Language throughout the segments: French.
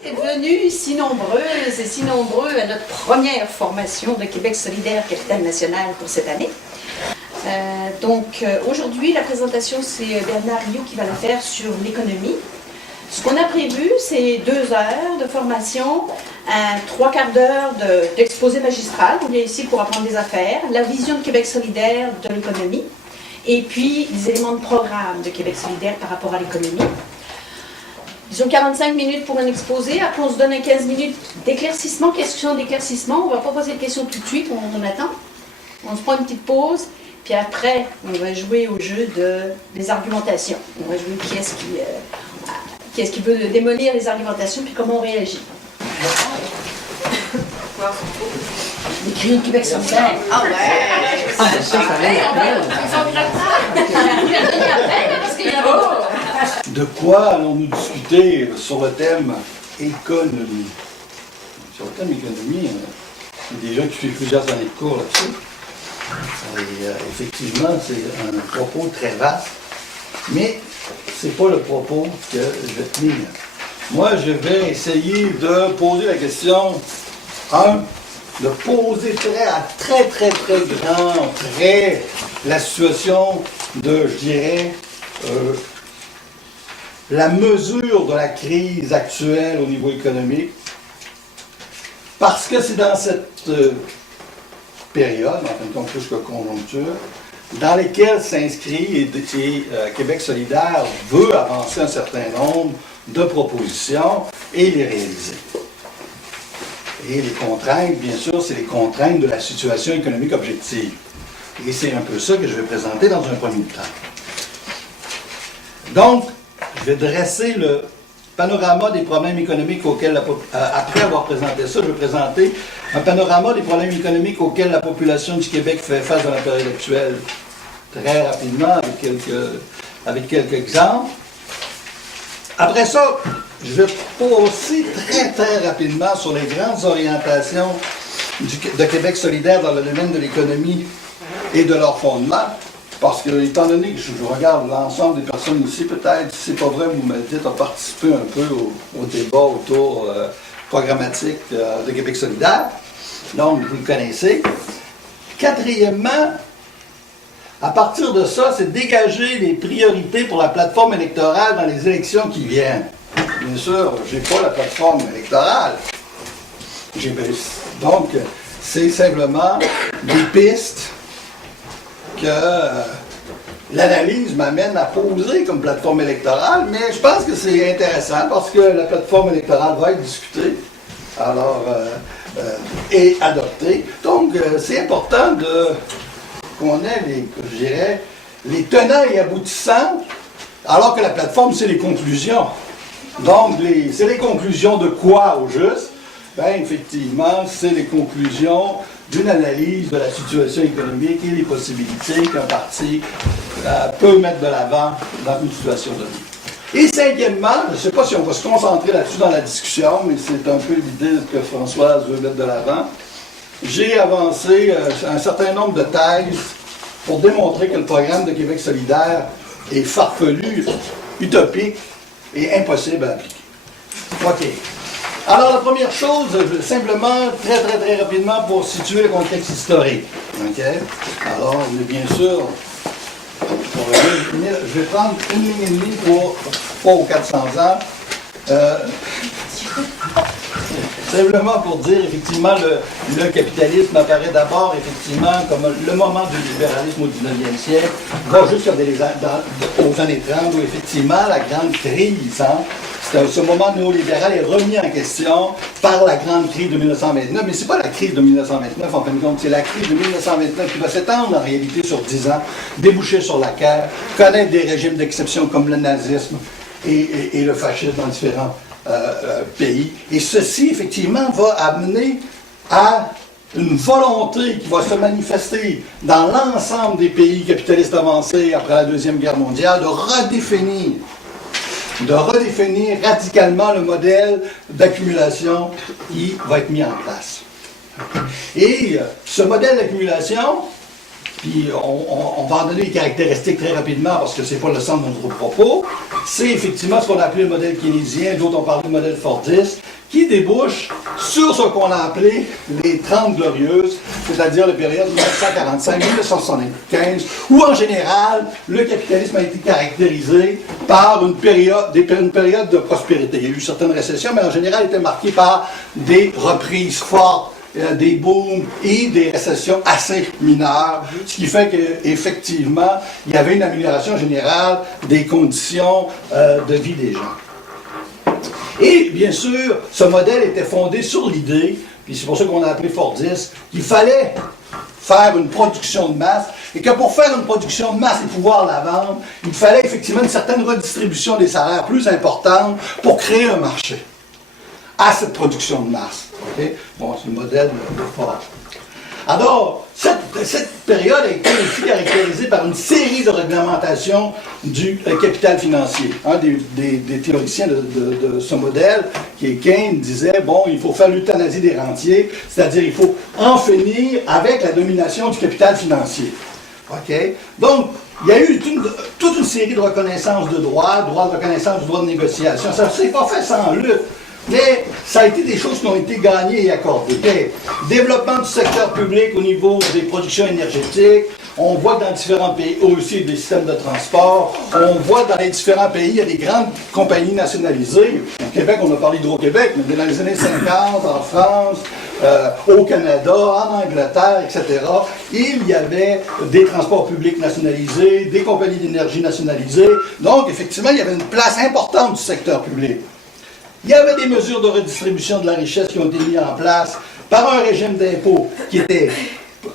D'être venus si nombreuses et si nombreux à notre première formation de Québec solidaire Capitale nationale pour cette année. Aujourd'hui, la présentation, c'est Bernard Rioux qui va la faire sur l'économie. Ce qu'on a prévu, c'est 2 heures de formation, 3/4 d'heure d'exposé magistral. On vient ici pour apprendre des affaires, la vision de Québec solidaire de l'économie, et puis les éléments de programme de Québec solidaire par rapport à l'économie. Ils ont 45 minutes pour un exposé. Après, on se donne 15 minutes d'éclaircissement, question d'éclaircissement. On ne va pas poser de questions tout de suite, on attend. On se prend une petite pause, puis après, on va jouer au jeu des argumentations. On va jouer qui est-ce qui veut démolir les argumentations, puis comment on réagit. Les cris de Québec solidaire. Ah ouais! De quoi allons-nous discuter sur le thème économie? Sur le thème économie, il y a des gens qui suivent plusieurs années de cours là-dessus. Et effectivement, c'est un propos très vaste, mais ce n'est pas le propos que je vais tenir. Moi, je vais essayer de poser la question, de poser à très grand trait la situation de, je dirais, la mesure de la crise actuelle au niveau économique, parce que c'est dans cette période, en fin de compte plus que conjoncture, dans lesquelles s'inscrit et Québec solidaire veut avancer un certain nombre de propositions et les réaliser. Et les contraintes, bien sûr, c'est les contraintes de la situation économique objective. Et c'est un peu ça que je vais présenter dans un premier temps. Donc, je vais dresser le panorama des problèmes économiques auxquels, après avoir présenté ça, je vais présenter un panorama des problèmes économiques auxquels la population du Québec fait face dans la période actuelle. Très rapidement, avec quelques exemples. Après ça, je vais passer très rapidement sur les grandes orientations de Québec solidaire dans le domaine de l'économie et de leur fondement. Parce que, étant donné que je regarde l'ensemble des personnes ici, peut-être, si c'est pas vrai, vous me dites, à participer un peu au débat autour programmatique de Québec solidaire. Donc, vous le connaissez. Quatrièmement, à partir de ça, c'est dégager les priorités pour la plateforme électorale dans les élections qui viennent. Bien sûr, je n'ai pas la plateforme électorale. Donc, c'est simplement des pistes que l'analyse m'amène à poser comme plateforme électorale, mais je pense que c'est intéressant parce que la plateforme électorale va être discutée et adoptée. Donc, c'est important qu'on ait les tenants et aboutissants, alors que la plateforme, c'est les conclusions. Donc, c'est les conclusions de quoi au juste? Bien, effectivement, c'est les conclusions d'une analyse de la situation économique et des possibilités qu'un parti peut mettre de l'avant dans une situation donnée. Et cinquièmement, je ne sais pas si on va se concentrer là-dessus dans la discussion, mais c'est un peu l'idée que Françoise veut mettre de l'avant. J'ai avancé un certain nombre de thèses pour démontrer que le programme de Québec solidaire est farfelu, utopique et impossible à appliquer. OK. Alors, la première chose, simplement, très rapidement, pour situer le contexte historique. OK? Alors, bien sûr, je vais prendre 1 ligne et demie pour 300 ou 400 ans. Simplement pour dire, effectivement, le capitalisme apparaît d'abord, effectivement, comme le moment du libéralisme au 19e siècle, va jusqu'aux années 30, où, effectivement, la grande crise, ce moment néolibéral est remis en question par la grande crise de 1929, mais ce n'est pas la crise de 1929, en fin de compte, c'est la crise de 1929 qui va s'étendre, en réalité, sur 10 ans, déboucher sur laquelle, connaître des régimes d'exception comme le nazisme et le fascisme dans différents pays. Et ceci, effectivement, va amener à une volonté qui va se manifester dans l'ensemble des pays capitalistes avancés après la Deuxième Guerre mondiale de redéfinir radicalement le modèle d'accumulation qui va être mis en place. Et ce modèle d'accumulation puis on va en donner les caractéristiques très rapidement parce que c'est pas le centre de notre propos, c'est effectivement ce qu'on a appelé le modèle keynésien, d'autres ont parlé de modèle fordiste, qui débouche sur ce qu'on a appelé les 30 glorieuses, c'est-à-dire la période 1945-1975, où en général, le capitalisme a été caractérisé par une période de prospérité. Il y a eu certaines récessions, mais en général, il était marqué par des reprises fortes, des booms et des récessions assez mineures, ce qui fait qu'effectivement, il y avait une amélioration générale des conditions de vie des gens. Et bien sûr, ce modèle était fondé sur l'idée, puis c'est pour ça qu'on a appelé Fordiste, qu'il fallait faire une production de masse, et que pour faire une production de masse et pouvoir la vendre, il fallait effectivement une certaine redistribution des salaires plus importante pour créer un marché à cette production de masse. Okay? Bon, c'est le modèle de Ford. Alors, cette période a été aussi caractérisée par une série de réglementations du capital financier. Un des théoriciens de ce modèle, qui est Keynes, disait, bon, il faut faire l'euthanasie des rentiers, c'est-à-dire il faut en finir avec la domination du capital financier. OK? Donc, il y a eu toute une série de reconnaissances de droit de reconnaissance du droit de négociation. Ça ne s'est pas fait sans lutte. Mais ça a été des choses qui ont été gagnées et accordées. Okay. Développement du secteur public au niveau des productions énergétiques. On voit que dans différents pays, aussi des systèmes de transport. On voit dans les différents pays, il y a des grandes compagnies nationalisées. Au Québec, on a parlé d'Hydro-Québec, mais dans les années 50, en France, au Canada, en Angleterre, etc., il y avait des transports publics nationalisés, des compagnies d'énergie nationalisées. Donc, effectivement, il y avait une place importante du secteur public. Il y avait des mesures de redistribution de la richesse qui ont été mises en place par un régime d'impôt qui était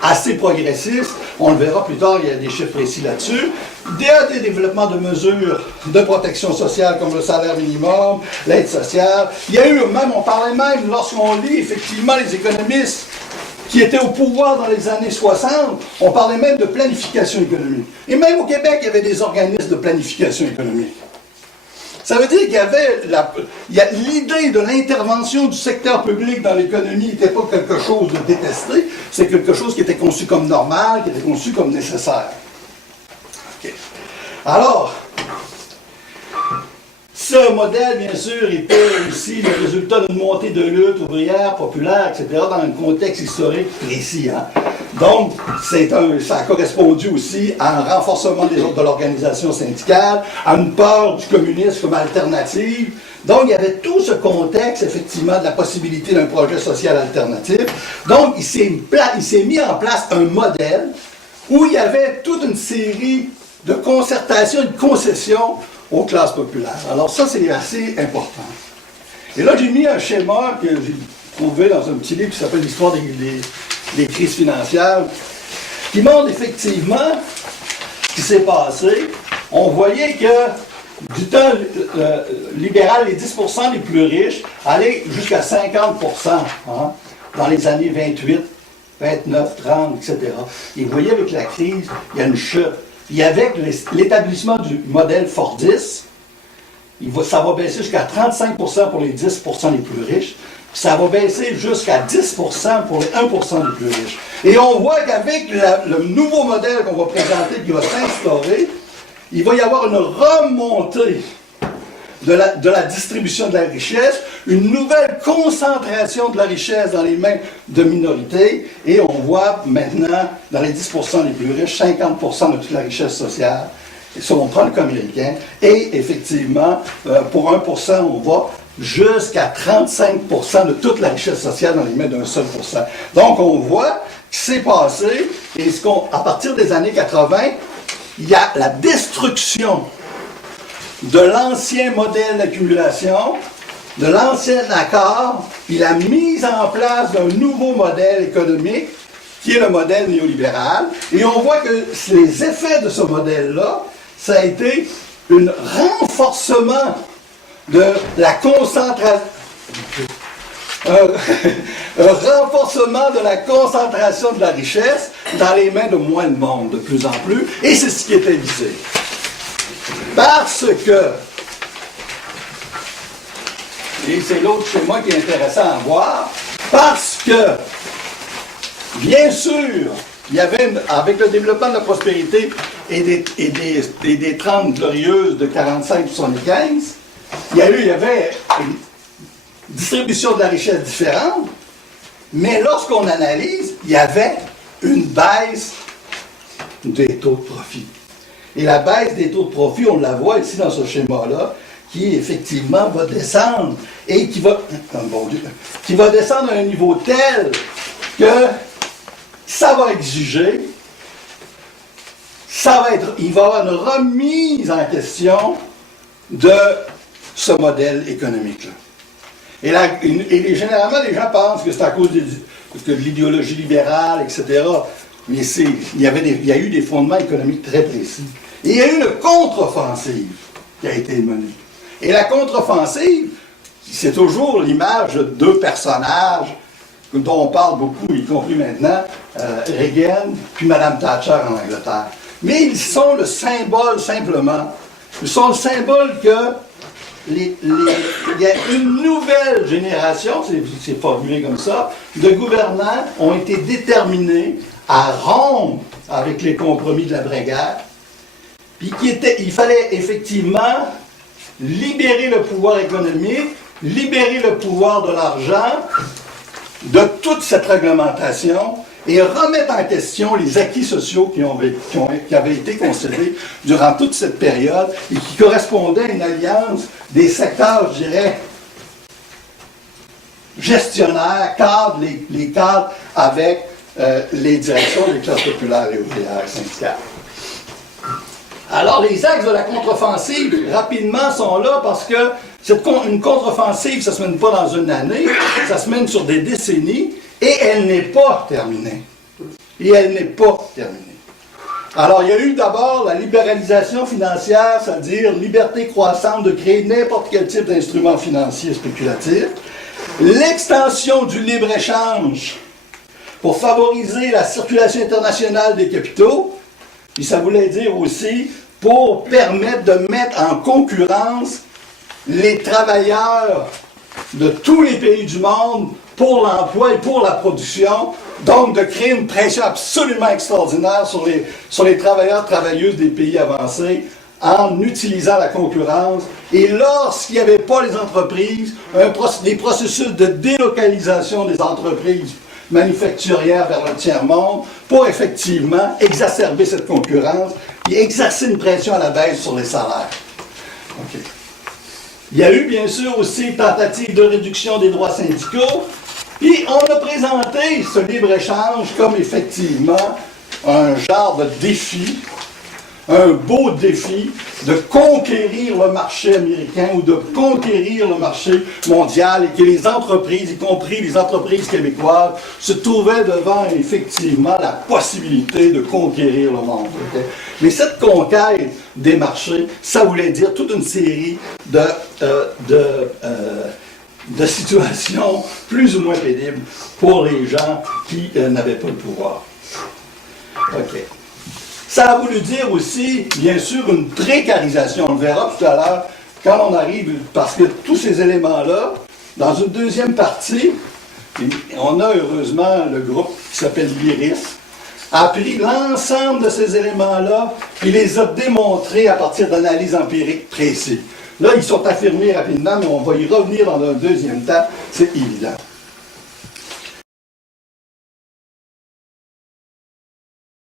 assez progressiste. On le verra plus tard, il y a des chiffres précis là-dessus. Il y a des développements de mesures de protection sociale comme le salaire minimum, l'aide sociale. Il y a eu même, on parlait même, lorsqu'on lit effectivement les économistes qui étaient au pouvoir dans les années 60, on parlait même de planification économique. Et même au Québec, il y avait des organismes de planification économique. Ça veut dire qu'il y avait l'idée de l'intervention du secteur public dans l'économie n'était pas quelque chose de détesté, c'est quelque chose qui était conçu comme normal, qui était conçu comme nécessaire. Okay. Alors, ce modèle, bien sûr, était aussi le résultat d'une montée de lutte ouvrière, populaire, etc., dans un contexte historique précis. Hein. Donc, ça a correspondu aussi à un renforcement de l'organisation syndicale, à une peur du communisme comme alternative. Donc, il y avait tout ce contexte, effectivement, de la possibilité d'un projet social alternatif. Donc, il s'est mis en place un modèle où il y avait toute une série de concertations et de concessions aux classes populaires. Alors ça, c'est assez important. Et là, j'ai mis un schéma que j'ai trouvé dans un petit livre qui s'appelle « L'histoire des crises financières », qui montre effectivement ce qui s'est passé. On voyait que du temps libéral, les 10% les plus riches allaient jusqu'à 50% hein, dans les années 28, 29, 30, etc. Et vous voyez, avec la crise, il y a une chute. Et avec l'établissement du modèle Fordiste, ça va baisser jusqu'à 35% pour les 10% les plus riches, puis ça va baisser jusqu'à 10% pour les 1% les plus riches. Et on voit qu'avec le nouveau modèle qu'on va présenter, qui va s'instaurer, il va y avoir une remontée de la distribution de la richesse, une nouvelle concentration de la richesse dans les mains de minorités, et on voit maintenant, dans les 10% les plus riches, 50% de toute la richesse sociale, et ça on prend le cas américain, et effectivement, pour 1%, on va jusqu'à 35% de toute la richesse sociale dans les mains d'un seul pourcent. Donc on voit ce qui s'est passé, et à partir des années 80, il y a la destruction de l'ancien modèle d'accumulation, de l'ancien accord, puis la mise en place d'un nouveau modèle économique, qui est le modèle néolibéral. Et on voit que les effets de ce modèle-là, ça a été un renforcement de la concentration, un renforcement de la concentration de la richesse dans les mains de moins de monde, de plus en plus, et c'est ce qui était visé. Parce que, et c'est l'autre schéma qui est intéressant à voir, parce que, bien sûr, il y avait, avec le développement de la prospérité et des 30 glorieuses de 45-75, il y avait une distribution de la richesse différente, mais lorsqu'on analyse, il y avait une baisse des taux de profit. Et la baisse des taux de profit, on la voit ici dans ce schéma-là, qui effectivement va descendre et qui va descendre à un niveau tel que ça va exiger, il va y avoir une remise en question de ce modèle économique-là. Et généralement, les gens pensent que c'est à cause de l'idéologie libérale, etc. Mais il y a eu des fondements économiques très précis. Et il y a eu une contre-offensive qui a été menée. Et la contre-offensive, c'est toujours l'image de deux personnages dont on parle beaucoup, y compris maintenant, Reagan puis Mme Thatcher en Angleterre. Mais ils sont le symbole, simplement. Ils sont le symbole que il y a une nouvelle génération, c'est formulé comme ça, de gouvernants ont été déterminés à rompre avec les compromis de l'après-guerre. Puis il fallait effectivement libérer le pouvoir économique, libérer le pouvoir de l'argent de toute cette réglementation et remettre en question les acquis sociaux qui avaient été concédés durant toute cette période et qui correspondaient à une alliance des secteurs, je dirais, gestionnaires, cadres, les cadres avec les directions des classes populaires et ouvrières syndicales. Alors, les axes de la contre-offensive, rapidement, sont là parce que une contre-offensive, ça ne se mène pas dans une année, ça se mène sur des décennies, et elle n'est pas terminée. Alors, il y a eu d'abord la libéralisation financière, c'est-à-dire liberté croissante de créer n'importe quel type d'instrument financier spéculatif, l'extension du libre-échange pour favoriser la circulation internationale des capitaux, puis ça voulait dire aussi pour permettre de mettre en concurrence les travailleurs de tous les pays du monde pour l'emploi et pour la production, donc de créer une pression absolument extraordinaire sur les travailleurs, travailleuses des pays avancés en utilisant la concurrence. Et lorsqu'il n'y avait pas les entreprises, des processus de délocalisation des entreprises manufacturières vers le tiers-monde pour effectivement exacerber cette concurrence et exercer une pression à la baisse sur les salaires. Okay. Il y a eu bien sûr aussi tentative de réduction des droits syndicaux, puis on a présenté ce libre-échange comme effectivement un genre de défi, un beau défi de conquérir le marché américain ou de conquérir le marché mondial et que les entreprises, y compris les entreprises québécoises, se trouvaient devant effectivement la possibilité de conquérir le monde. Okay? Mais cette conquête des marchés, ça voulait dire toute une série de situations plus ou moins pénibles pour les gens qui n'avaient pas le pouvoir. OK. Ça a voulu dire aussi, bien sûr, une précarisation. On le verra tout à l'heure quand on arrive, parce que tous ces éléments-là, dans une deuxième partie, on a heureusement le groupe qui s'appelle l'IRIS, a pris l'ensemble de ces éléments-là et les a démontrés à partir d'analyses empiriques précises. Là, ils sont affirmés rapidement, mais on va y revenir dans un deuxième temps, c'est évident.